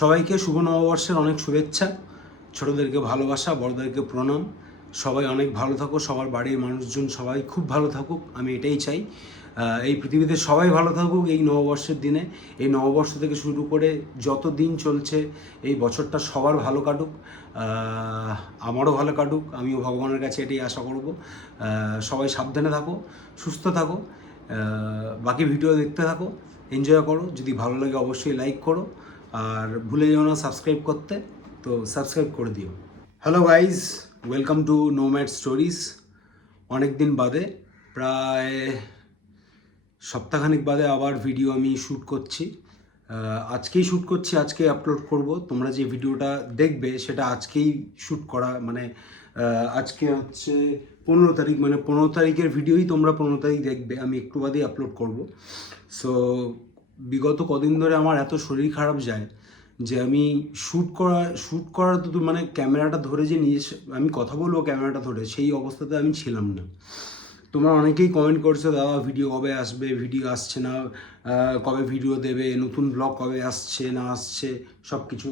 সবাইকে শুভ নববর্ষের অনেক শুভেচ্ছা। ছোটদেরকে ভালোবাসা, বড়দেরকে প্রণাম। সবাই অনেক ভালো থাকো, সবার বাড়ির মানুষজন সবাই খুব ভালো থাকুক, আমি এটাই চাই। এই পৃথিবীতে সবাই ভালো থাকুক এই নববর্ষের দিনে। এই নববর্ষ থেকে শুরু করে যত দিন চলছে এই বছরটা সবার ভালো কাটুক, আমারও ভালো কাটুক, আমিও ভগবানের কাছে এটাই আশা করব। সবাই সাবধানে থাকো, সুস্থ থাকো, বাকি ভিডিও দেখতে থাকো, এনজয় করো। যদি ভালো লাগে অবশ্যই লাইক করো, আর ভুলে যেও না সাবস্ক্রাইব করতে, তো সাবস্ক্রাইব করে দিও। Hello guys, welcome to nomad stories. অনেক দিন বাদে, প্রায় সপ্তাহখানিক বাদে আবার ভিডিও আমি শ্যুট করছি। আজকেই শ্যুট করছি, আজকে আপলোড করব। তোমরা যে ভিডিওটা দেখবে সেটা আজকেই শ্যুট করা, মানে আজকে হচ্ছে 15 তারিখ, মানে 15 তারিখের ভিডিওই তোমরা 15 তারিখ দেখবে, আমি একটু বাদেই আপলোড করব। সো বিগত কদিন ধরে আমার এত শরীর খারাপ যায় যে আমি শ্যুট করার তো মানে ক্যামেরাটা ধরে যে নিয়ে আমি কথা বলবো ক্যামেরাটা ধরে, সেই অবস্থাতে আমি ছিলাম না। তোমরা অনেকেই কমেন্ট করছো, দাদা ভিডিও কবে আসবে, ভিডিও আসছে না, কবে ভিডিও দেবে, নতুন ব্লগ কবে আসছে না আসছে, সব কিছু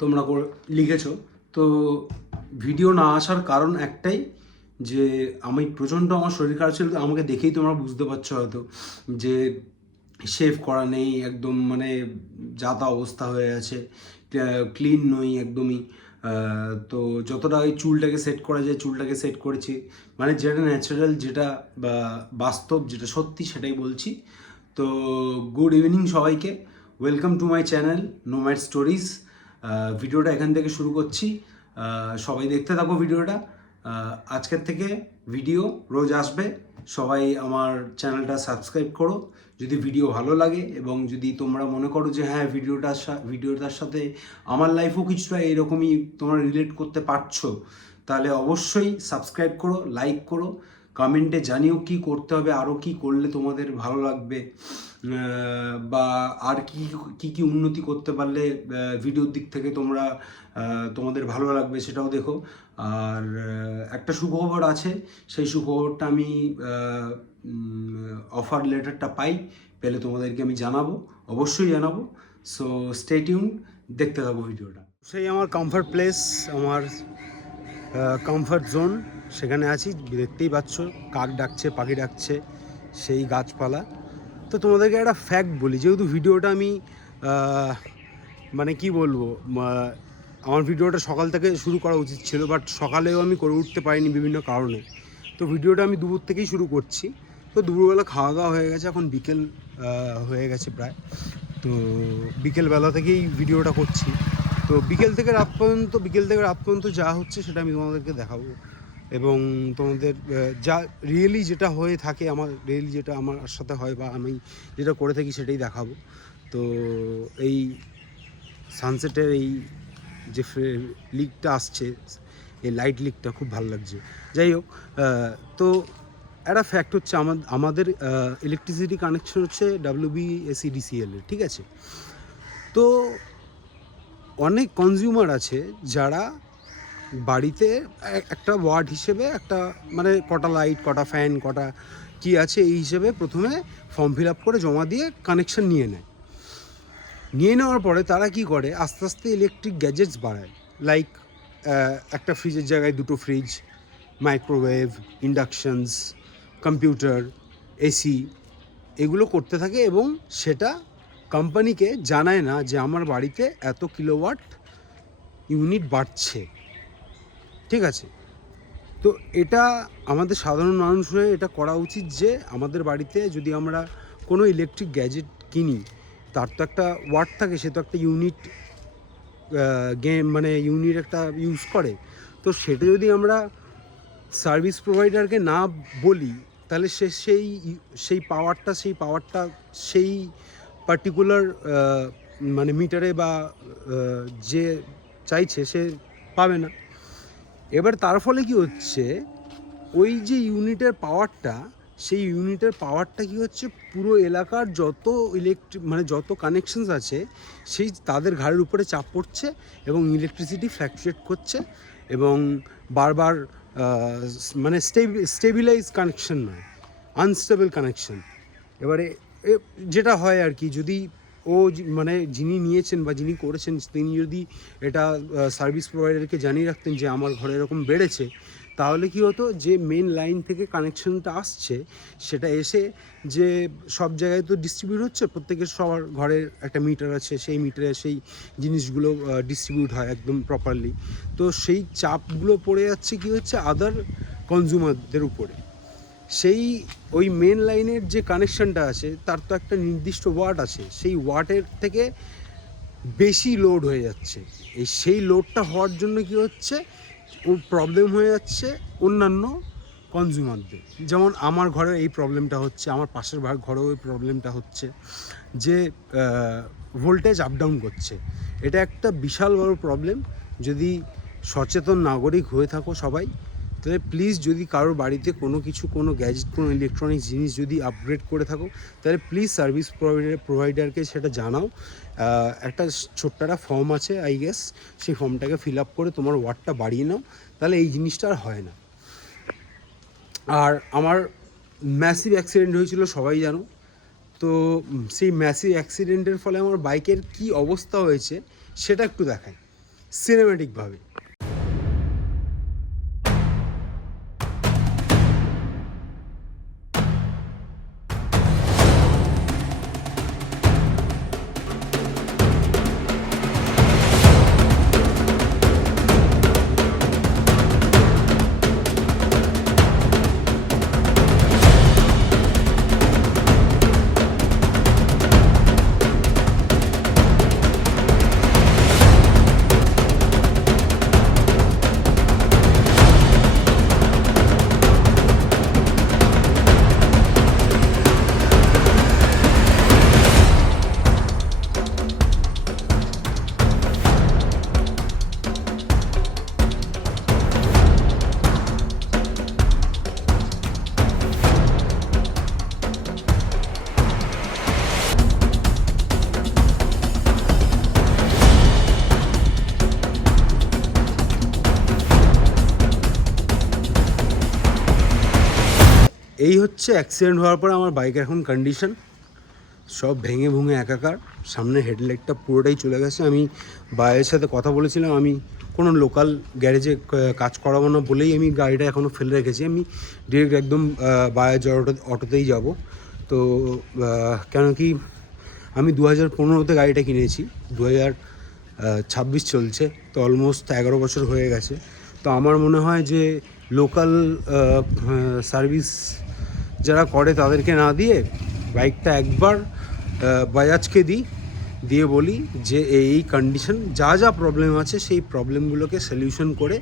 তোমরা লিখেছো। তো ভিডিও না আসার কারণ একটাই, যে আমি প্রচণ্ড আমার শরীর খারাপ ছিল। আমাকে দেখেই তোমরা বুঝতে পারছো হয়তো যে শেভ করা নেই, একদম মানে যা তা অবস্থা হয়ে আছে, ক্লিন নই একদমই। তো যতটা ওই চুলটাকে সেট করা যায় চুলটাকে সেট করেছি, মানে যেটা ন্যাচারাল, যেটা বাস্তব, যেটা সত্যি সেটাই বলছি। তো গুড ইভিনিং সবাইকে, welcome to my channel nomad stories. ভিডিওটা এখান থেকে শুরু করছি, সবাই দেখতে থাকো ভিডিওটা। আজকের থেকে ভিডিও রোজ আসবে, সবাই আমার চ্যানেলটা সাবস্ক্রাইব করো যদি ভিডিও ভালো লাগে, এবং যদি তোমরা মনে করো যে হ্যাঁ ভিডিওটার সাথে আমার লাইফও কিছুটা এরকমই তোমরা রিলেট করতে পারছো, তাহলে অবশ্যই সাবস্ক্রাইব করো, লাইক করো, কমেন্টে জানিও কি করতে হবে, আরও কি করলে তোমাদের ভালো লাগবে, বা আর কি কি কি উন্নতি করতে পারলে ভিডিওর দিক থেকে তোমাদের ভালো লাগবে সেটাও দেখো। আর একটা সুখবর আছে, সেই সুখবরটা আমি অফার লেটারটা পেলে তোমাদেরকে আমি জানাবো, অবশ্যই জানাবো। সো স্টে টিউন, দেখতে থাকো ভিডিওটা। সেই আমার কমফর্ট প্লেস, আমার কমফর্ট জোন, সেখানে আছি। দেখতেই পাচ্ছ কাক ডাকছে, পাখি ডাকছে, সেই গাছপালা। তো তোমাদেরকে একটা ফ্যাক্ট বলি, যেহেতু ভিডিওটা আমি মানে কি বলবো, আমার ভিডিওটা সকাল থেকে শুরু করা উচিত ছিল, বাট সকালেও আমি করে উঠতে পারিনি বিভিন্ন কারণে। তো ভিডিওটা আমি দুপুর থেকেই শুরু করছি। তো দুপুরবেলা খাওয়া দাওয়া হয়ে গেছে, এখন বিকেল হয়ে গেছে প্রায়। তো বিকেলবেলা থেকেই ভিডিওটা করছি। তো বিকেল থেকে রাত পর্যন্ত যা হচ্ছে সেটা আমি তোমাদেরকে দেখাবো, এবং তোমাদের যা রিয়েলি যেটা হয়ে থাকে, যেটা আমার সাথে হয় বা আমি যেটা করে থাকি সেটাই দেখাবো। তো এই সানসেটের এই যে লিকটা আসছে, এই লাইট লিকটা খুব ভালো লাগছে। যাই হোক, তো একটা ফ্যাক্ট হচ্ছে, আমাদের ইলেকট্রিসিটি কানেকশন হচ্ছে WBSEDCL এর, ঠিক আছে। তো অনেক কনজিউমার আছে যারা বাড়িতে একটা ওয়ার্ড হিসেবে একটা, মানে কটা লাইট, কটা ফ্যান, কটা কি আছে, এই হিসেবে প্রথমে ফর্ম ফিল আপ করে জমা দিয়ে কানেকশন নিয়ে নেওয়ার পরে তারা কি করে, আস্তে আস্তে ইলেকট্রিক গ্যাজেটস বাড়ায়। লাইক একটা ফ্রিজের জায়গায় দুটো ফ্রিজ, মাইক্রোওয়েভ, ইন্ডাকশনস, কম্পিউটার, এসি, এগুলো করতে থাকে, এবং সেটা কোম্পানিকে জানায় না যে আমার বাড়িতে এত কিলোওয়াট ইউনিট বাড়ছে, ঠিক আছে। তো এটা আমাদের সাধারণ মানুষ হয়ে এটা করা উচিত যে আমাদের বাড়িতে যদি আমরা কোনো ইলেকট্রিক গ্যাজেট কিনি, তার তো একটা ওয়াট থাকে, সে তো একটা ইউনিট মানে ইউনিট একটা ইউজ করে। তো সেটা যদি আমরা সার্ভিস প্রোভাইডারকে না বলি, তাহলে সে সেই পাওয়ারটা সেই পার্টিকুলার মানে মিটারে বা যে চাইছে সে পাবে না। এবার তার ফলে কি হচ্ছে, ওই যে ইউনিটের পাওয়ারটা, সেই ইউনিটের পাওয়ারটা কি হচ্ছে, পুরো এলাকার যত মানে যত কানেকশনস আছে সেই তাদের ঘাড়ের উপরে চাপ পড়ছে, এবং ইলেকট্রিসিটি ফ্ল্যাকচুয়েট করছে, এবং বারবার মানে স্টেবিলাইজ কানেকশন নয়, আনস্টেবল কানেকশন। এবারে যেটা হয় আর কি, যদি মানে যিনি নিয়েছেন বা যিনি করেছেন তিনি যদি এটা সার্ভিস প্রোভাইডারকে জানিয়ে রাখতেন যে আমার ঘরে এরকম বেড়েছে, তাহলে কী হতো যে মেন লাইন থেকে কানেকশনটা আসছে সেটা এসে যে সব জায়গায় তো ডিস্ট্রিবিউট হচ্ছে, প্রত্যেকের সবার ঘরের একটা মিটার আছে, সেই মিটারে সেই জিনিসগুলো ডিস্ট্রিবিউট হয় একদম প্রপারলি। তো সেই চাপগুলো পড়ে যাচ্ছে কী হচ্ছে আদার কনজিউমারদের উপরে। সেই ওই মেন লাইনের যে কানেকশানটা আছে তার তো একটা নির্দিষ্ট ওয়াট আছে, সেই ওয়াটের থেকে বেশি লোড হয়ে যাচ্ছে। সেই লোডটা হওয়ার জন্য কি হচ্ছে, ওর প্রবলেম হয়ে যাচ্ছে অন্যান্য কনজিউমারদের। যেমন আমার ঘরে এই প্রবলেমটা হচ্ছে, আমার পাশের ঘরেও এই প্রবলেমটা হচ্ছে যে ভোল্টেজ আপ ডাউন করছে। এটা একটা বিশাল বড় প্রবলেম। যদি সচেতন নাগরিক হয়ে থাকো সবাই, তাহলে প্লিজ যদি কারোর বাড়িতে কোনো কিছু, কোনো গ্যাজেট, কোনো ইলেকট্রনিক্স জিনিস যদি আপগ্রেড করে থাকো, তাহলে প্লিজ সার্ভিস প্রোভাইডারকে সেটা জানাও। একটা ছোট্ট একটা ফর্ম আছে আই গেস, সেই ফর্মটাকে ফিল আপ করে তোমার ওয়াটটা বাড়িয়ে নাও, তাহলে এই জিনিসটা আর হয় না। আর আমার ম্যাসিভ অ্যাক্সিডেন্ট হয়েছিল সবাই জানো, তো সেই ম্যাসিভ অ্যাক্সিডেন্টের ফলে আমার বাইকের কী অবস্থা হয়েছে সেটা একটু দেখাই সিনেম্যাটিকভাবে। এই হচ্ছে অ্যাক্সিডেন্ট হওয়ার পরে আমার বাইকের এখন কন্ডিশন, সব ভেঙে ভুঙে একাকার। সামনে হেডলাইটটা পুরোটাই চলে গেছে। আমি বাইরের সাথে কথা বলেছিলাম, আমি কোনো লোকাল গ্যারেজে কাজ করাবো না বলেই আমি গাড়িটা এখনও ফেলে রেখেছি। আমি ডিরেক্ট একদম বাইরে যাওয়ার অটোতেই যাব। তো কেন কি আমি 2015-তে গাড়িটা কিনেছি, 2026 চলছে, তো অলমোস্ট 11 বছর হয়ে গেছে। তো আমার মনে হয় যে লোকাল সার্ভিস যারা করে তাদেরকে না দিয়ে বাইকটা একবার বাজাজকে দিয়ে বলি যে এই কন্ডিশন, যা যা প্রবলেম আছে সেই প্রবলেমগুলোকে সলিউশন করে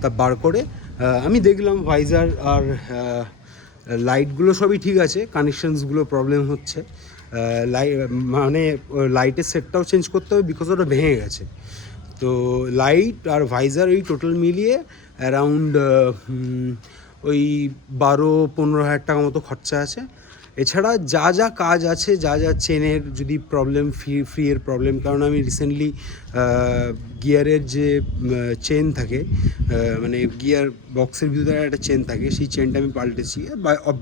তা বার করে। আমি দেখলাম ভাইজার আর লাইটগুলো সবই ঠিক আছে, কানেকশানসগুলো প্রবলেম হচ্ছে। মানে লাইটের সেটটাও চেঞ্জ করতে হবে বিকজ ওটা ভেঙে গেছে। তো লাইট আর ভাইজার এই টোটাল মিলিয়ে অ্যারাউন্ড ওই 12-15 হাজার টাকা মতো খরচা আছে। এছাড়া যা যা কাজ আছে, যা যা চেনের যদি প্রবলেম, ফ্রিয়ের প্রবলেম, কারণ আমি রিসেন্টলি গিয়ারের যে চেন থাকে, মানে গিয়ার বক্সের ভিতরে একটা চেন থাকে, সেই চেনটা আমি পাল্টেছি,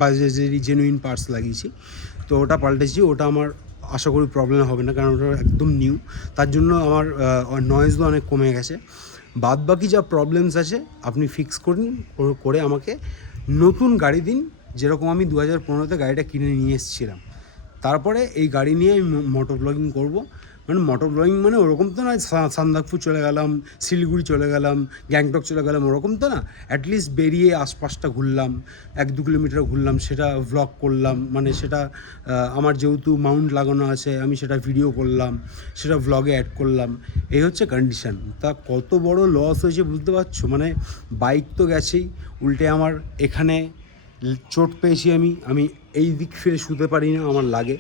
বাজাজেরই জেনুইন পার্টস লাগিয়েছি, তো ওটা পাল্টেছি। ওটা আমার আশা করি প্রবলেম হবে না, কারণ ওটা একদম নিউ, তার জন্য আমার নয়েজও অনেক কমে গেছে। বাদ বাকি যা প্রবলেমস আছে আপনি ফিক্স করুন, করে আমাকে নতুন গাড়ি দিন, যেরকম আমি 2015-তে গাড়িটা কিনে নিয়ে এসেছিলাম। তারপরে এই গাড়ি নিয়ে আমি মোটর ব্লগিং করবো। মানে মোটর ব্লগিং মানে ওরকম তো নয় সান্দাকফু চলে গেলাম, শিলিগুড়ি চলে গেলাম, গ্যাংটক চলে গেলাম, ওরকম তো না। অ্যাটলিস্ট বেরিয়ে আশপাশটা ঘুরলাম, 1-2 কিলোমিটার ঘুরলাম, সেটা ভ্লগ করলাম। মানে সেটা আমার যেহেতু মাউন্ট লাগানো আছে, আমি সেটা ভিডিও করলাম, সেটা ভ্লগে অ্যাড করলাম। এই হচ্ছে কন্ডিশান। তা কত বড় লস হয়েছে বুঝতে পারছো? মানে বাইক তো গেছেই, উল্টে আমার এখানে চোট পেয়েছি। আমি এই দিক ফিরে শুতে পারি না, আমার লাগে,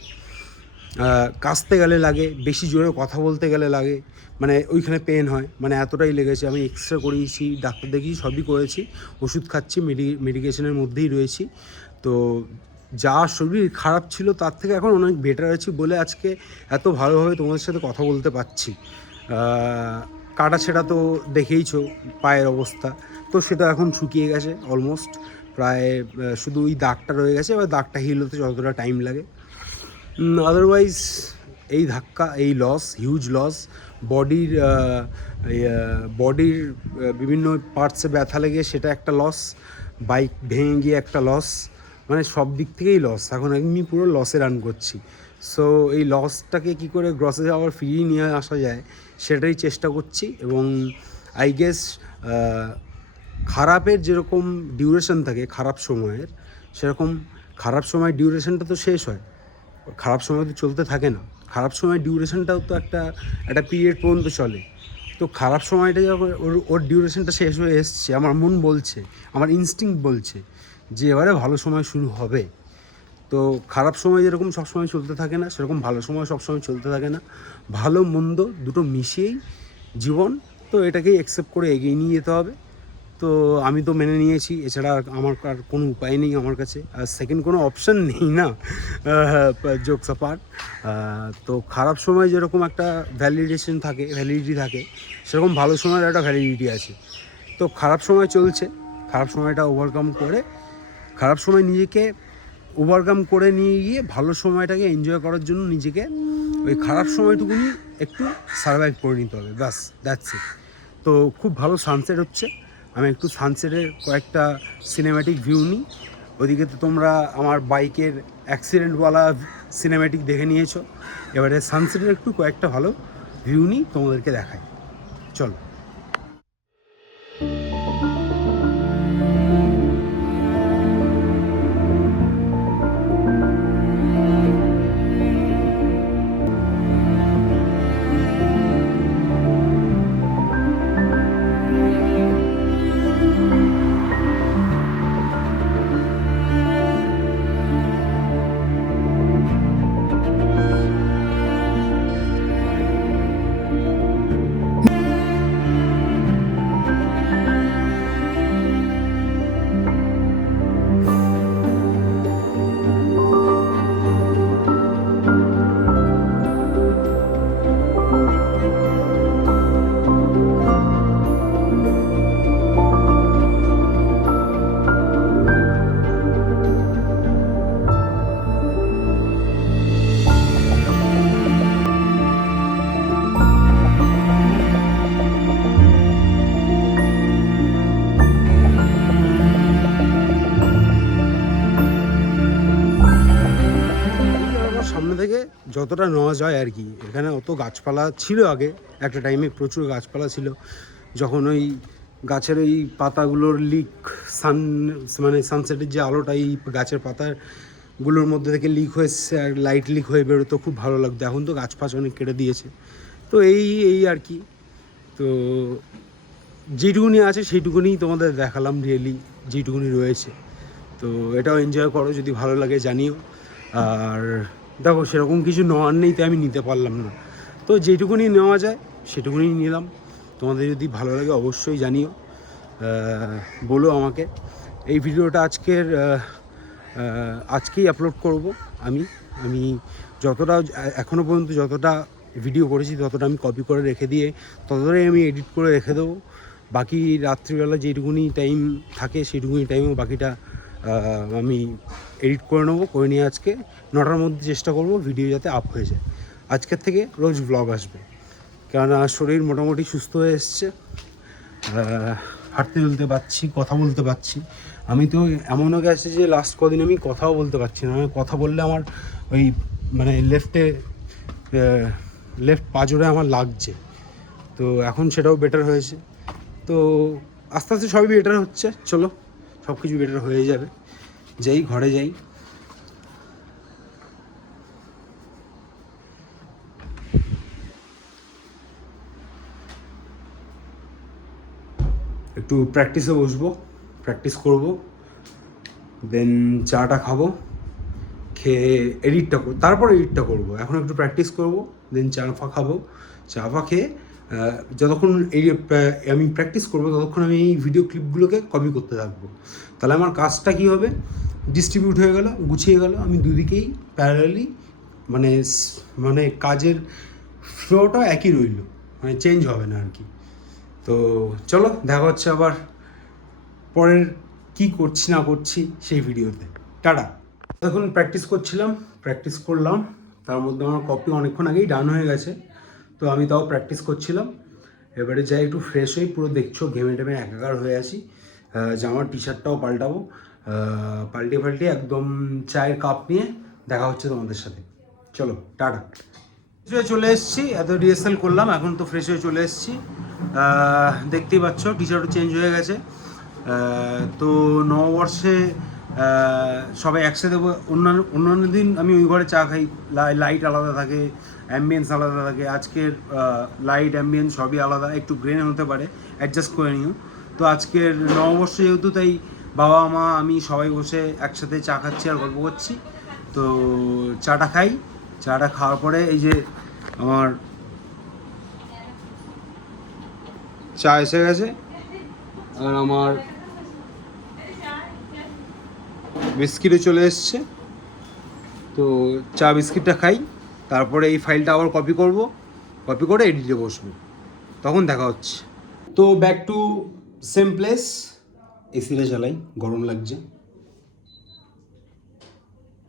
কাশতে গেলে লাগে, বেশি জোরে কথা বলতে গেলে লাগে, মানে ওইখানে পেন হয়, মানে এতটাই লেগেছে। আমি এক্সরে করিয়েছি, ডাক্তার দেখিয়েছি, সবই করেছি, ওষুধ খাচ্ছি, মেডিকেশনের মধ্যেই রয়েছি। তো যা শরীর খারাপ ছিল তার থেকে এখন অনেক বেটার আছি বলে আজকে এত ভালোভাবে তোমাদের সাথে কথা বলতে পারছি। কাটা ছেঁড়া তো দেখেইছো পায়ের অবস্থা, তো সেটা এখন শুকিয়ে গেছে অলমোস্ট, প্রায় শুধু ওই দাগটা রয়ে গেছে। এবার দাগটা হিল হতে যতটা টাইম লাগে, আদারওয়াইজ এই ধাক্কা, এই লস, হিউজ লস, বডির বডির বিভিন্ন পার্টসে ব্যথা লেগে সেটা একটা লস, বাইক ভেঙে গিয়ে একটা লস, মানে সব দিক থেকেই লস। এখন আমি পুরো লসে রান করছি। সো এই লসটাকে কী করে গ্রসে আবার ফিরিয়ে নিয়ে আসা যায় সেটাই চেষ্টা করছি। এবং আই গেস খারাপের যেরকম ডিউরেশন থাকে খারাপ সময়ের, সেরকম খারাপ সময় ডিউরেশনটা তো শেষ হয়, খারাপ সময় তো চলতে থাকে না। খারাপ সময় ডিউরেশনটাও তো একটা পিরিয়ড পর্যন্ত চলে। তো খারাপ সময়টা যখন ওর ডিউরেশনটা শেষ হয়ে এসছে, আমার মন বলছে, আমার ইনস্টিংক্ট বলছে যে এবারে ভালো সময় শুরু হবে। তো খারাপ সময় যেরকম সবসময় চলতে থাকে না, সেরকম ভালো সময় সবসময় চলতে থাকে না। ভালো মন্দ দুটো মিশিয়েই জীবন। তো এটাকেই অ্যাকসেপ্ট করে এগিয়ে নিয়ে যেতে হবে। তো আমি তো মেনে নিয়েছি, এছাড়া আমার আর কোনো উপায় নেই আমার কাছে, আর সেকেন্ড কোনো অপশান নেই না, জোকস অ্যাপার্ট। তো খারাপ সময় যেরকম একটা ভ্যালিডিটি থাকে, সেরকম ভালো সময়ের একটা ভ্যালিডিটি আছে। তো খারাপ সময় চলছে, খারাপ সময়টা ওভারকাম করে, খারাপ সময় নিজেকে ওভারকাম করে নিয়ে গিয়ে ভালো সময়টাকে এনজয় করার জন্য নিজেকে ওই খারাপ সময়টুকুনি একটু সারভাইভ করে নিতে হবে, ব্যাস, দ্যাটস ইট। তো খুব ভালো সানসেট হচ্ছে, আমি একটু সানসেটের কয়েকটা সিনেম্যাটিক ভিউ নিই। ওদিকে তো তোমরা আমার বাইকের অ্যাক্সিডেন্টওয়ালা সিনেম্যাটিক দেখে নিয়েছো, এবারে সানসেটের একটু কয়েকটা ভালো ভিউ নিই, তোমাদেরকে দেখাই, চলো। সামনে থেকে যতটা নেওয়া যায় আর কি। এখানে অত গাছপালা ছিল আগে, একটা টাইমে প্রচুর গাছপালা ছিল, যখন ওই গাছের ওই পাতাগুলোর লিক, মানে সানসেটের যে আলোটা এই গাছের পাতাগুলোর মধ্যে থেকে লিক হয়েছে আর লাইট লিক হয়ে বেরোতো, খুব ভালো লাগতো। এখন তো গাছ ফাছ অনেক কেটে দিয়েছে। তো এই আর কি। তো যেটুকুনি আছে সেইটুকুনি তোমাদের দেখালাম, রিয়েলি যেটুকুনি রয়েছে। তো এটাও এনজয় করো, যদি ভালো লাগে জানিও। আর দেখো, সেরকম কিছু নেওয়ার নেই, তাই আমি নিতে পারলাম না। তো যেটুকুনি নেওয়া যায় সেটুকুনি নিলাম। তোমাদের যদি ভালো লাগে অবশ্যই জানিও, বলো আমাকে। এই ভিডিওটা আজকেই আপলোড করব। আমি যতটা এখনও পর্যন্ত যতটা ভিডিও করেছি ততটা আমি কপি করে রেখে দিয়ে ততটাই আমি এডিট করে রেখে দেবো। বাকি রাত্রিবেলা যেটুকুনি টাইম থাকে সেইটুকুনি টাইমেও বাকিটা আমি এডিট করে নেবো, করে নিয়ে আজকে 9টার মধ্যে চেষ্টা করব ভিডিও যাতে আপ হয়ে যায়। আজকের থেকে রোজ ব্লগ আসবে, কেননা শরীর মোটামুটি সুস্থ হয়ে এসছে, হাঁটতে চলতে পারছি, কথা বলতে পারছি। আমি তো এমনও গেছে যে লাস্ট কদিন আমি কথাও বলতে পারছি না, কথা বললে আমার ওই মানে লেফট পাঁজরে আমার লাগছে। তো এখন সেটাও বেটার হয়েছে। তো আস্তে আস্তে সবই বেটার হচ্ছে, চলো সব কিছু বেটার হয়ে যাবে। যাই, ঘরে যাই। একটু প্র্যাকটিসে বসবো, প্র্যাকটিস করব, দেন চাটা খাবো, খেয়ে তারপর এডিটটা করবো। এখন একটু প্র্যাকটিস করব, দেন চা খাবো, চা খেয়ে যতক্ষণ আমি প্র্যাকটিস করবো ততক্ষণ আমি এই ভিডিও ক্লিপগুলোকে কপি করতে থাকবো। তাহলে আমার কাজটা কী হবে, ডিস্ট্রিবিউট হয়ে গেল, গুছিয়ে গেল। আমি দুদিকেই প্যারালালি মানে কাজের ফ্লোটা একই রইল, মানে চেঞ্জ হবে না আর কি। তো চলো, দেখা হচ্ছে আবার পরের কি করছি না করছি সেই ভিডিওতে। টাটা। এখন প্র্যাকটিস করলাম, তার মধ্যে আমার কপি অনেকক্ষণ আগেই ডান হয়ে গেছে, তো আমি তাও প্র্যাকটিস করছিলাম। এবারে যাই একটু ফ্রেশ হই, পুরো দেখছো ঘেমে টেমে একাকার হয়ে আসি। জামার টি শার্টটাও পাল্টাবো, পাল্টে একদম চায়ের কাপ নিয়ে দেখা হচ্ছে তোমাদের সাথে। চলো টাটা। চলে এসেছি, এত রিহার্সাল করলাম, এখন তো ফ্রেশ হয়ে চলে এসেছি। দেখতেই পাচ্ছ টি শার্টও চেঞ্জ হয়ে গেছে। তো নববর্ষে সবাই একসাথে অন্যান্য দিন আমি ওই ঘরে চা খাই, লাইট আলাদা থাকে, অ্যাম্বিয়েন্স আলাদা থাকে। আজকের লাইট অ্যাম্বিয়েন্স সবই আলাদা, একটু গ্রেন হতে পারে, অ্যাডজাস্ট করে নিও। তো আজকের নববর্ষ যেহেতু, তাই বাবা মা আমি সবাই বসে একসাথে চা খাচ্ছি আর গল্প করছি। তো চাটা খাই, চাটা খাওয়ার পরে এই যে আমার চা এসে গেছে, আর আমার বিস্কিটও চলে এসছে। তো চা বিস্কিটটা খাই, তারপরে এই ফাইলটা আবার কপি করব, কপি করে এডিটে বসবো, তখন দেখা হচ্ছে। তো ব্যাক টু সেম প্লেস। এসিটা চালাই, গরম লাগছে।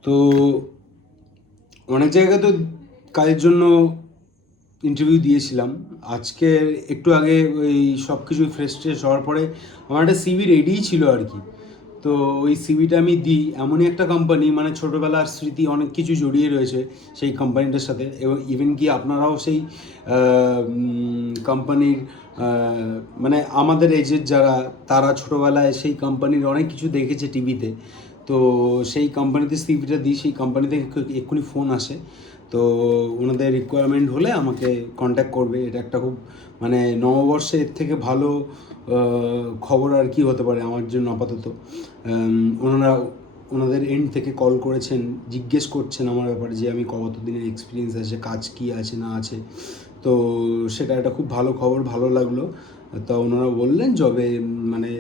তো অনেক জায়গায় তো কাজের জন্য ইন্টারভিউ দিয়েছিলাম। আজকে একটু আগে ওই সব কিছু ফ্রেশ ট্রেশ হওয়ার পরে আমার একটা সিভি রেডিই ছিল আর কি। তো ওই সিভিটা আমি দিই, এমনই একটা কোম্পানি, মানে ছোটোবেলার স্মৃতি অনেক কিছু জড়িয়ে রয়েছে সেই কোম্পানিটার সাথে। এবং ইভেন কি আপনারাও সেই কোম্পানির মানে আমাদের এজের যারা, তারা ছোটোবেলায় সেই কোম্পানির অনেক কিছু দেখেছে টিভিতে। তো সেই কোম্পানিতে সিভিটা দিই, সেই কোম্পানি থেকে এক্ষুনি ফোন আসে। তো ওনাদের রিকোয়ারমেন্ট হলে আমাকে কন্ট্যাক্ট করবে। এটা একটা খুব মানে নববর্ষে এর থেকে ভালো খবর আর কি হতে পারে আমার জন্য আপাতত। ওনাদের এন্ড থেকে কল করেছেন, জিজ্ঞেস করছেন আমার ব্যাপারে যে আমি কত দিনের এক্সপিরিয়েন্স আছে, কাজ কী আছে না আছে। তো সেটা একটা খুব ভালো খবর, ভালো লাগলো। তা ওনারা বললেন জবে মানে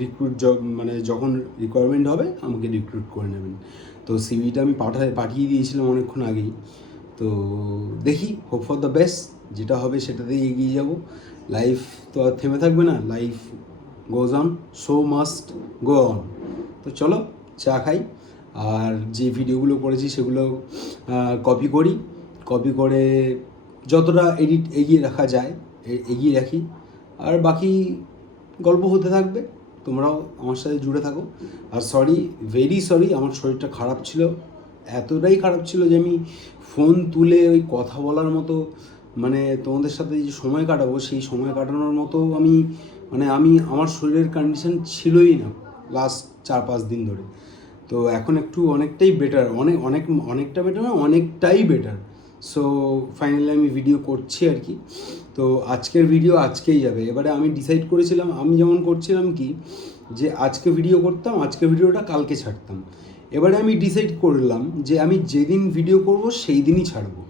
রিক্রুট জব মানে যখন রিকোয়ারমেন্ট হবে আমাকে রিক্রুট করে নেবেন। তো সিভিটা আমি পাঠিয়ে দিয়েছিলাম অনেকক্ষণ আগেই। তো দেখি, হোপ ফর দ্য বেস্ট, যেটা হবে সেটাতেই এগিয়ে যাব। লাইফ তো আর থেমে থাকবে না, life goes on, show must go on. তো চলো চা খাই, আর যে ভিডিওগুলো করেছি সেগুলো কপি করি, কপি করে যতটা এডিট এগিয়ে রাখা যায় এগিয়ে রাখি। আর বাকি গল্প হতে থাকবে, তোমরাও আমার সাথে জুড়ে থাকো। আর সরি, ভেরি সরি, আমার শরীরটা খারাপ ছিল, এতটাই খারাপ ছিল যে আমি ফোন তুলে ওই কথা বলার মতো, মানে তোমাদের সাথে যে সময় কাটাবো সেই সময় কাটানোর মতো আমি আমার শরীরের কন্ডিশন ছিলই না লাস্ট 4-5 দিন ধরে। তো এখন একটু অনেকটাই বেটার, অনেকটা বেটার না, অনেকটাই বেটার। সো ফাইনালি আমি ভিডিও করছি আর কি। তো আজকের ভিডিও আজকেই যাবে। এবারে আমি ডিসাইড করেছিলাম, আমি যেমন করছিলাম কি, যে আজকে ভিডিও করতাম, আজকে ভিডিওটা কালকে ছাড়তাম। এবারে আমি ডিসাইড করলাম যে আমি যেদিন ভিডিও করব সেই দিনই ছাড়বো।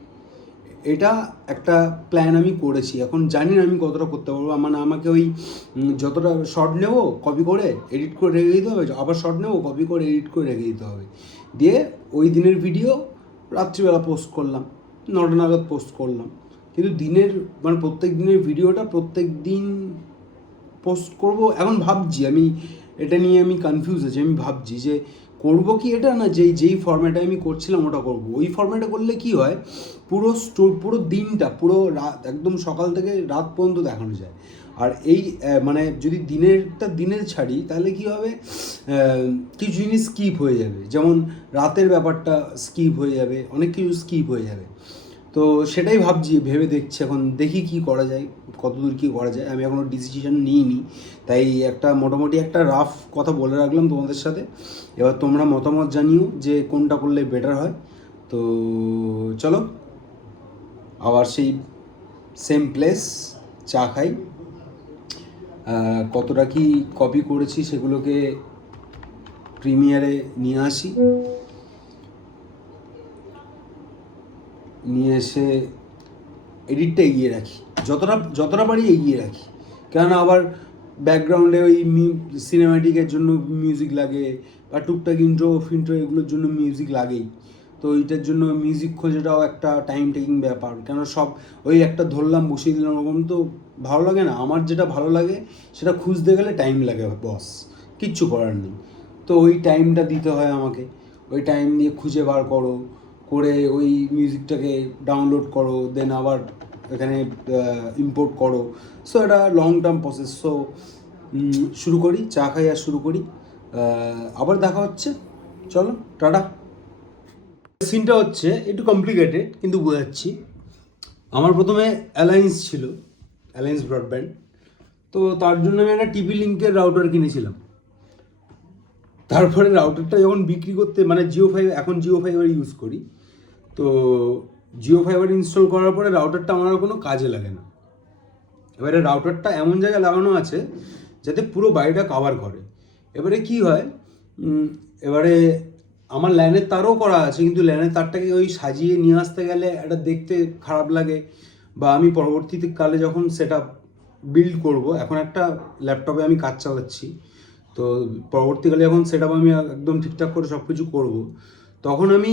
এটা একটা প্ল্যান আমি করেছি। এখন জানি না আমি কতটা করতে পারবো, মানে আমাকে ওই যতটা শর্ট নেব কপি করে এডিট করে রেখে দিতে হবে, আবার শর্ট নেব কপি করে এডিট করে রেখে দিতে হবে, দিয়ে ওই দিনের ভিডিও রাত্রিবেলা পোস্ট করলাম, 9টা নাগাদ পোস্ট করলাম। কিন্তু দিনের মানে প্রত্যেক দিনের ভিডিওটা প্রত্যেক দিন পোস্ট করব এখন ভাবছি আমি, এটা নিয়ে আমি কনফিউজ আছি। আমি ভাবছি যে করব কি এটা, না যেই ফরম্যাটে আমি করছিলাম ওটা করব। ওই ফরম্যাটে করলে কি হয়, পুরো দিনটা, পুরো রাত, একদম সকাল থেকে রাত পর্যন্ত দেখানো যায়। আর এই মানে যদি দিনের ছাড়ি তাহলে কি হবে, কিছু জিনিস স্কিপ হয়ে যাবে, যেমন রাতের ব্যাপারটা স্কিপ হয়ে যাবে, অনেক কিছু স্কিপ হয়ে যাবে। তো সেটাই ভাবছি, ভেবে দেখছি, এখন দেখি কি করা যায়, কতদূর কী করা যায়। আমি এখনও ডিসিশন নিইনি, তাই মোটামুটি একটা রাফ কথা বলে রাখলাম তোমাদের সাথে। এবার তোমরা মতামত জানিও যে কোনটা করলে বেটার হয়। তো চলো আবার সেই সেম প্লেস, চা খাই। কতটা কি কপি করেছি সেগুলোকে প্রিমিয়ারে নিয়ে আসি, নিয়ে এসে এডিটটা এগিয়ে রাখি, যতটা পারি এগিয়ে রাখি। কেননা আবার ব্যাকগ্রাউন্ডে ওই সিনেম্যাটিকের জন্য মিউজিক লাগে, বা টুকটাক ফিন্ট্রো এগুলোর জন্য মিউজিক লাগেই। তো এইটার জন্য মিউজিক খোঁজাটাও একটা টাইম টেকিং ব্যাপার, কেন সব ওই একটা ধরলাম বসিয়ে দিলাম ওরকম তো ভালো লাগে না। আমার যেটা ভালো লাগে সেটা খুঁজতে গেলে টাইম লাগে বস, কিচ্ছু করার নেই। তো ওই টাইমটা দিতে হয় আমাকে, ওই টাইম দিয়ে খুঁজে বার করো, করে ওই মিউজিকটাকে ডাউনলোড করো, দেন আবার এখানে ইম্পোর্ট করো। সো এটা লং টার্ম প্রসেস। সো শুরু করি, চা খাই আর শুরু করি। আবার দেখা হচ্ছে, চলো টাটা। সিনটা হচ্ছে একটু কমপ্লিকেটেড কিন্তু বোঝাচ্ছি। আমার প্রথমে অ্যালায়েন্স ছিল, অ্যালায়েন্স ব্রডব্যান্ড। তো তার জন্য আমি একটা টিভি লিঙ্কের রাউটার কিনেছিলাম। তারপরে রাউটারটা যখন বিক্রি করতে, মানে এখন জিও ফাইবার ইউজ করি। তো জিও ফাইবার ইনস্টল করার পরে রাউটারটা আমার আর কোনো কাজে লাগে না। এবারে রাউটারটা এমন জায়গায় লাগানো আছে যাতে পুরো বাড়িটা কভার করে। এবারে কি হয়, এবারে আমার ল্যানের তারও করা আছে, কিন্তু ল্যানের তারটাকে ওই সাজিয়ে নিয়ে আসতে গেলে একটা দেখতে খারাপ লাগে। বা আমি পরবর্তীতে কালে যখন সেটা বিল্ড করব, এখন একটা ল্যাপটপে আমি কাজ চালাচ্ছি, তো পরবর্তীকালে যখন সেটা আমি একদম ঠিকঠাক করে সব কিছু করবো, তখন আমি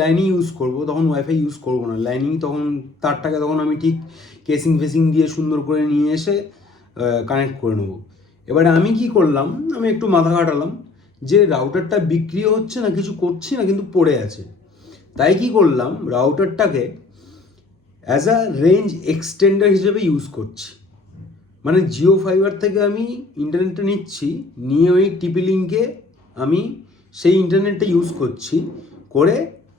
লাইনই ইউজ করব, তখন ওয়াইফাই ইউজ করব না। তখন তারটাকে তখন আমি ঠিক কেসিং ফেসিং দিয়ে সুন্দর করে নিয়ে এসে কানেক্ট করে নেবো। এবারে আমি কি করলাম, আমি একটু মাথা ঘাটালাম যে রাউটারটা বিক্রিও হচ্ছে না, কিছু করছি না, কিন্তু পড়ে আছে। তাই কি করলাম, রাউটারটাকে অ্যাজ আ রেঞ্জ এক্সটেন্ডার হিসেবে ইউজ করছি। মানে জিও ফাইবার থেকে আমি ইন্টারনেটটা নিচ্ছি, নিয়ে ওই টিপি লিঙ্কে আমি সেই ইন্টারনেটটা ইউজ করছি, করে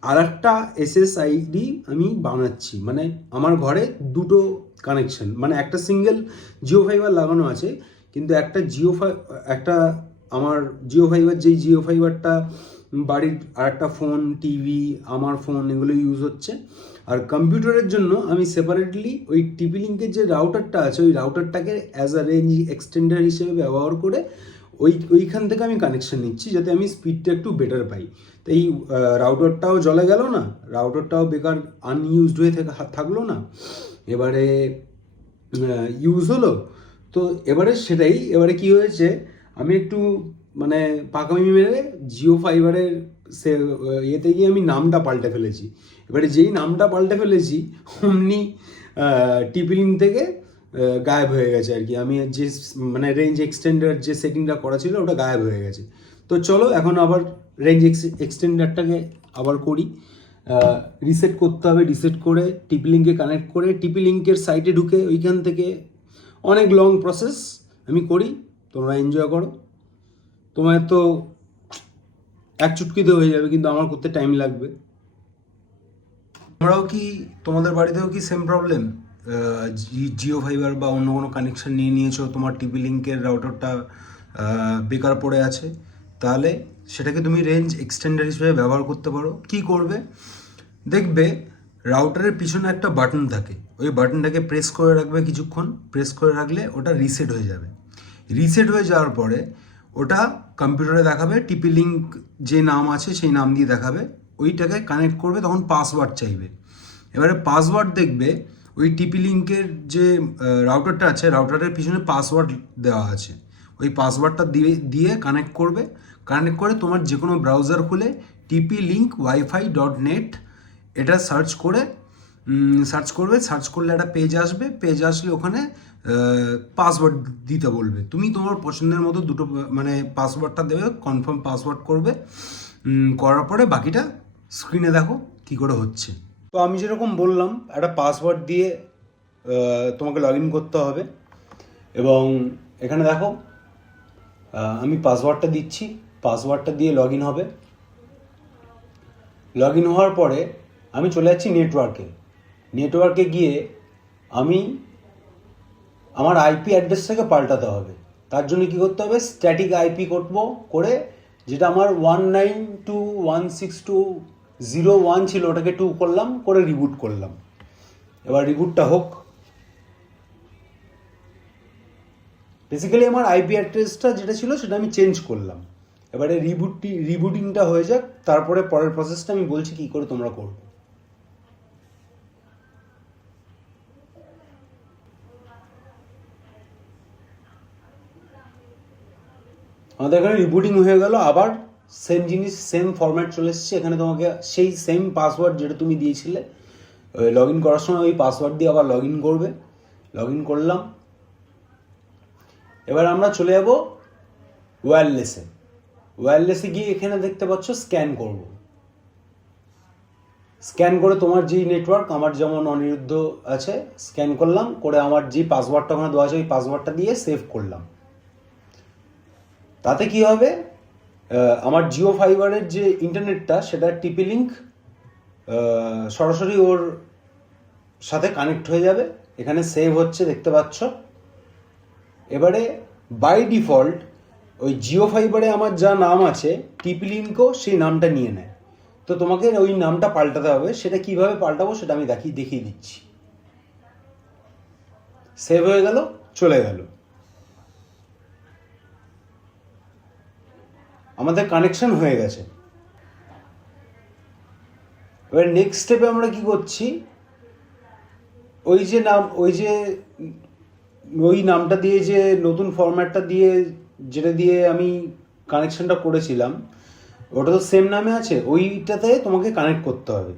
আর একটা SSID আমি বানাচ্ছি। মানে আমার ঘরে দুটো কানেকশন, মানে একটা সিঙ্গেল জিও ফাইবার লাগানো আছে, কিন্তু একটা আমার জিও ফাইবারটা বাড়ির আর একটা ফোন, টিভি, আমার ফোন, এগুলো ইউজ হচ্ছে। আর কম্পিউটারের জন্য আমি সেপারেটলি ওই টিপি লিঙ্কের যে রাউটারটা আছে, ওই রাউটারটাকে অ্যাজ আ রেঞ্জ এক্সটেন্ডার হিসেবে ব্যবহার করে ওইখান থেকে আমি কানেকশন নিচ্ছি, যাতে আমি স্পিডটা একটু বেটার পাই। তো এই রাউটারটাও জ্বলে গেল না, রাউটারটাও বেকার আনইউজড হয়ে থাকলো না, এবারে ইউজ হলো। তো এবারে কি হয়েছে, আমি একটু মানে পাকামি মেরে জিও ফাইবারের ইয়েতে গিয়ে আমি নামটা পাল্টে ফেলেছি। এবারে যেই নামটা পাল্টে ফেলেছি, অমনি টিপি লিঙ্ক থেকে গায়েব হয়ে গেছে আর কি। আমি যে মানে রেঞ্জ এক্সটেন্ডার যে সেটিংটা করা ছিল, ওটা গায়েব হয়ে গেছে। তো চলো এখন আবার রেঞ্জ এক্সটেন্ডারটাকে আবার করি। রিসেট করতে হবে, রিসেট করে টিপি লিঙ্কে কানেক্ট করে টিপি লিঙ্কের সাইটে ঢুকে ওইখান থেকে অনেক লং প্রসেস আমি করি। তোমরা এনজয় করো, তোমার তো এক চুটকিতে হয়ে যাবে, কিন্তু আমার করতে টাইম লাগবে। তোমাদের বাড়িতেও কি সেম প্রবলেম? জিও ফাইবার বা অন্য কোনো কানেকশন নিয়ে নিয়েছো, তোমার টিপি লিঙ্কের রাউটারটা বেকার পড়ে আছে, তাহলে সেটাকে তুমি রেঞ্জ এক্সটেন্ডার হিসেবে ব্যবহার করতে পারো। কি করবে, দেখবে রাউটারের পিছনে একটা বাটন থাকে, ওই বাটনটাকে প্রেস করে রাখবে কিছুক্ষণ। প্রেস করে রাখলে ওটা রিসেট হয়ে যাবে। রিসেট হয়ে যাওয়ার পরে ওটা কম্পিউটারে দেখাবে, টিপি লিঙ্ক যে নাম আছে সেই নাম দিয়ে দেখাবে। ওইটাকে কানেক্ট করবে, তখন পাসওয়ার্ড চাইবে। এবারে পাসওয়ার্ড দেখবে ওই টিপি লিঙ্কের যে রাউটারটা আছে, রাউটারের পিছনে পাসওয়ার্ড দেওয়া আছে, ওই পাসওয়ার্ডটা দিয়ে কানেক্ট করবে। কানেক্ট করে তোমার যে কোনো ব্রাউজার খুলে TP-Link-Wi-Fi.net এটা সার্চ করবে। সার্চ করলে একটা পেজ আসবে, পেজ আসলে ওখানে পাসওয়ার্ড দিতে বলবে। তুমি তোমার পছন্দের মতো দুটো মানে পাসওয়ার্ডটা দেবে, কনফার্ম পাসওয়ার্ড করবে। করার পরে বাকিটা স্ক্রিনে দেখো কী করে হচ্ছে। তো আমি যেরকম বললাম, একটা পাসওয়ার্ড দিয়ে তোমাকে লগ ইন করতে হবে, এবং এখানে দেখো আমি পাসওয়ার্ডটা দিচ্ছি, পাসওয়ার্ডটা দিয়ে লগ ইন হবে। লগ ইন হওয়ার পরে আমি চলে যাচ্ছি নেটওয়ার্কে গিয়ে আমি আমার আইপি অ্যাড্রেসটাকে পাল্টাতে হবে। তার জন্য কী করতে হবে, স্ট্যাটিক আইপি করে যেটা আমার 192.162.0.1 ছিল, ওটাকে 2 করলাম, করে রিবুট করলাম। এবার রিবুটটা হোক। বেসিক্যালি আমার আইপি অ্যাড্রেসটা যেটা ছিল সেটা আমি চেঞ্জ করলাম। এবারে রিবুটিংটা হয়ে যাক, তারপরে পরের প্রসেসটা আমি বলছি কী করে তোমরা করবে। আমাদের এখানে রিবুটিং হয়ে গেল, আবার সেম জিনিস, সেম ফরম্যাট চলে এসেছে। এখানে তোমাকে সেই সেম পাসওয়ার্ড যেটা তুমি দিয়েছিলে লগ ইন করার সময়, ওই পাসওয়ার্ড দিয়ে আবার লগ ইন করবে। লগ ইন করলাম। এবার আমরা চলে যাব ওয়্যারলেসে গিয়ে এখানে দেখতে পাচ্ছ স্ক্যান করব। স্ক্যান করে তোমার যেই নেটওয়ার্ক, আমার যেমন অনিরুদ্ধ আছে, স্ক্যান করলাম, করে আমার যে পাসওয়ার্ডটা ওখানে দেওয়া আছে ওই পাসওয়ার্ডটা দিয়ে সেভ করলাম। তাতে কি হবে, আমার জিও ফাইবারের যে ইন্টারনেটটা সেটা টিপি লিঙ্ক সরাসরি ওর সাথে কানেক্ট হয়ে যাবে। এখানে সেভ হচ্ছে, দেখতে পাচ্ছ। এবারে বাই ডিফল্ট ওই জিও ফাইবারে আমার যা নাম আছে টিপি লিঙ্কও সেই নামটা নিয়ে নেয়। তো তোমাকে ওই নামটা পাল্টাতে হবে। সেটা কিভাবে পাল্টাবো সেটা আমি দেখিয়ে দিচ্ছি। সেভ হয়ে গেল, চলে গেল, আমাদের কানেকশন হয়ে গেছে। এবার নেক্সট স্টেপে আমরা কি করছি, ওই নামটা দিয়ে যে নতুন ফরম্যাটটা দিয়ে যেটা দিয়ে আমি কানেকশনটা করেছিলাম ওটা তো সেম নামে আছে, ওইটাতে তোমাকে কানেক্ট করতে হবে।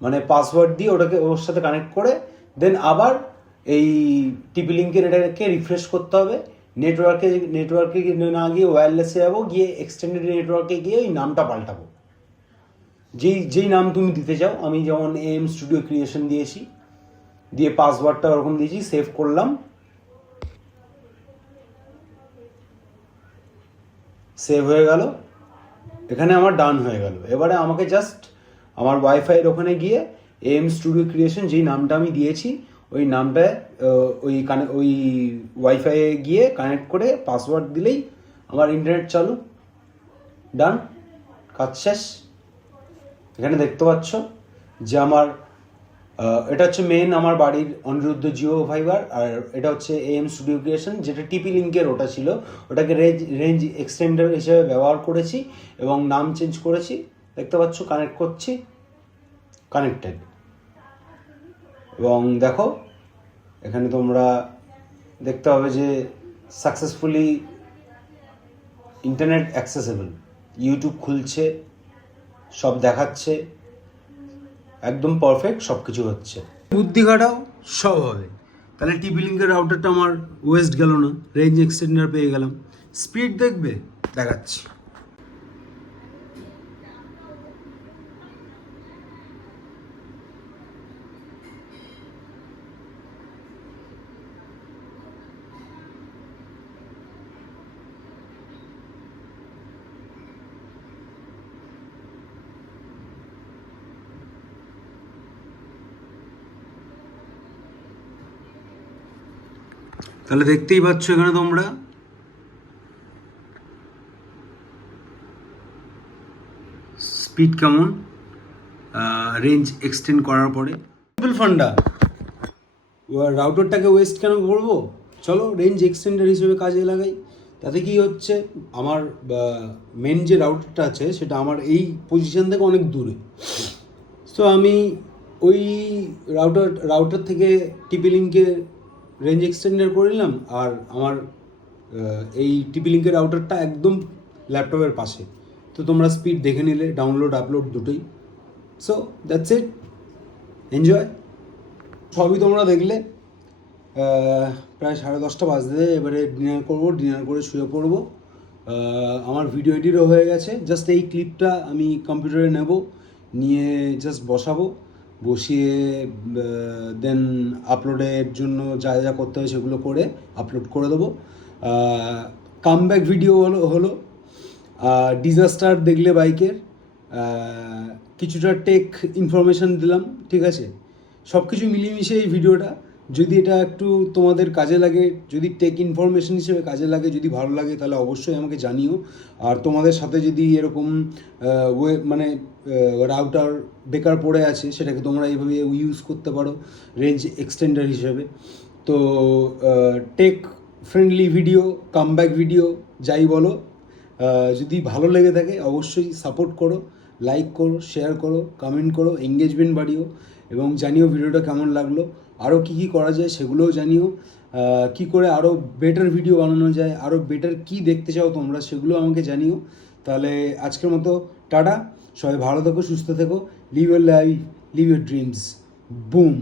মানে পাসওয়ার্ড দিয়ে ওটাকে ওর সাথে কানেক্ট করে দেন আবার এই টিপি লিঙ্কের এটাকে রিফ্রেশ করতে হবে। নেটওয়ার্কে না গিয়ে ওয়্যারলেসে যাবো, গিয়ে এক্সটেন্ডেড নেটওয়ার্কে গিয়ে ওই নামটা পাল্টাবো যেই নাম তুমি দিতে চাও। আমি যেমন AM স্টুডিও ক্রিয়েশন দিয়েছি, দিয়ে পাসওয়ার্ডটা ওরকম দিয়েছি, সেভ করলাম, সেভ হয়ে গেল। এখানে আমার ডান হয়ে গেল। এবারে আমাকে জাস্ট আমার ওয়াইফাইয়ের ওখানে গিয়ে AM স্টুডিও ক্রিয়েশন যেই নামটা আমি দিয়েছি ওই নামটায় ওই ওয়াইফাইয়ে গিয়ে কানেক্ট করে পাসওয়ার্ড দিলেই আমার ইন্টারনেট চালু, ডান, কাজ শেষ। এখানে দেখতে পাচ্ছ যে আমার এটা হচ্ছে মেন আমার বাড়ির অনিরুদ্ধ জিও ফাইবার, আর এটা হচ্ছে AM স্টুডিও ক্রিয়েশন, যেটা টিপি লিঙ্কের ওটা ছিল, ওটাকে রেঞ্জ এক্সটেন্ডার হিসেবে ব্যবহার করেছি এবং নাম চেঞ্জ করেছি। দেখতে পাচ্ছ কানেক্ট করছি, কানেক্টেড। এবং দেখো এখানে তোমরা দেখতে হবে যে সাকসেসফুলি ইন্টারনেট অ্যাক্সেসেবল, ইউটিউব খুলছে, সব দেখাচ্ছে, একদম পারফেক্ট সব কিছু হচ্ছে। বুদ্ধি খাটাও, সব হবে। তাহলে টিপি লিঙ্কের রাউটারটা আমার ওয়েস্ট গেল না, রেঞ্জ এক্সটেন্ডার পেয়ে গেলাম। স্পিড দেখবে, দেখাচ্ছি। তাহলে দেখতেই পাচ্ছ এখানে তোমরা স্পিড কেমন, রেঞ্জ এক্সটেন্ড করার পরে। ফান্ডা, রাউটারটাকে ওয়েস্ট কেন করবো, চলো রেঞ্জ এক্সটেন্ডার হিসেবে কাজে লাগাই। তাতে কি হচ্ছে, আমার মেন যে রাউটারটা আছে সেটা আমার এই পজিশন থেকে অনেক দূরে। সো আমি ওই রাউটার থেকে টিপি লিঙ্কে রেঞ্জ এক্সটেন্ডার করে নিলাম, আর আমার এই টিপি লিঙ্কের রাউটারটা একদম ল্যাপটপের পাশে। তো তোমরা স্পিড দেখে নিলে, ডাউনলোড আপলোড দুটোই। So that's it, enjoy. সবই তোমরা দেখলে। প্রায় 10:30 বাজতে, এবারে ডিনার করবো, ডিনার করে শুয়ে পড়বো। আমার ভিডিও এডিটও হয়ে গেছে, জাস্ট এই ক্লিপটা আমি কম্পিউটারে নেব, নিয়ে জাস্ট বসিয়ে দেন আপলোডের জন্য যা যা করতে হয় সেগুলো করে আপলোড করে দেবো। কামব্যাক ভিডিও হলো ডিজাস্টার দেখলে বাইকের, কিছুটা টেক ইনফরমেশান দিলাম, ঠিক আছে। সব কিছু মিলিয়ে এই ভিডিওটা, যদি এটা একটু তোমাদের কাজে লাগে, যদি টেক ইনফরমেশন হিসেবে কাজে লাগে, যদি ভালো লাগে, তাহলে অবশ্যই আমাকে জানিও। আর তোমাদের সাথে যদি এরকম রাউটার বেকার পড়ে আছে, সেটাকে তোমরা এইভাবে ইউজ করতে পারো রেঞ্জ এক্সটেন্ডার হিসেবে। তো tech friendly video, comeback video, যাই বলো, যদি ভালো লেগে থাকে অবশ্যই সাপোর্ট করো, লাইক করো, শেয়ার করো, কমেন্ট করো, এঙ্গেজমেন্ট বাড়িও, এবং জানিও ভিডিওটা কেমন লাগলো। আরও কী কী করা যায় সেগুলোও জানিও, কী করে আরও বেটার ভিডিও বানানো যায়, আরও বেটার কী দেখতে চাও তোমরা সেগুলো আমাকে জানিও। তাহলে আজকের মতো টাটা, সবাই ভালো থেকো, সুস্থ থেকো, live your life, live your dreams, broom.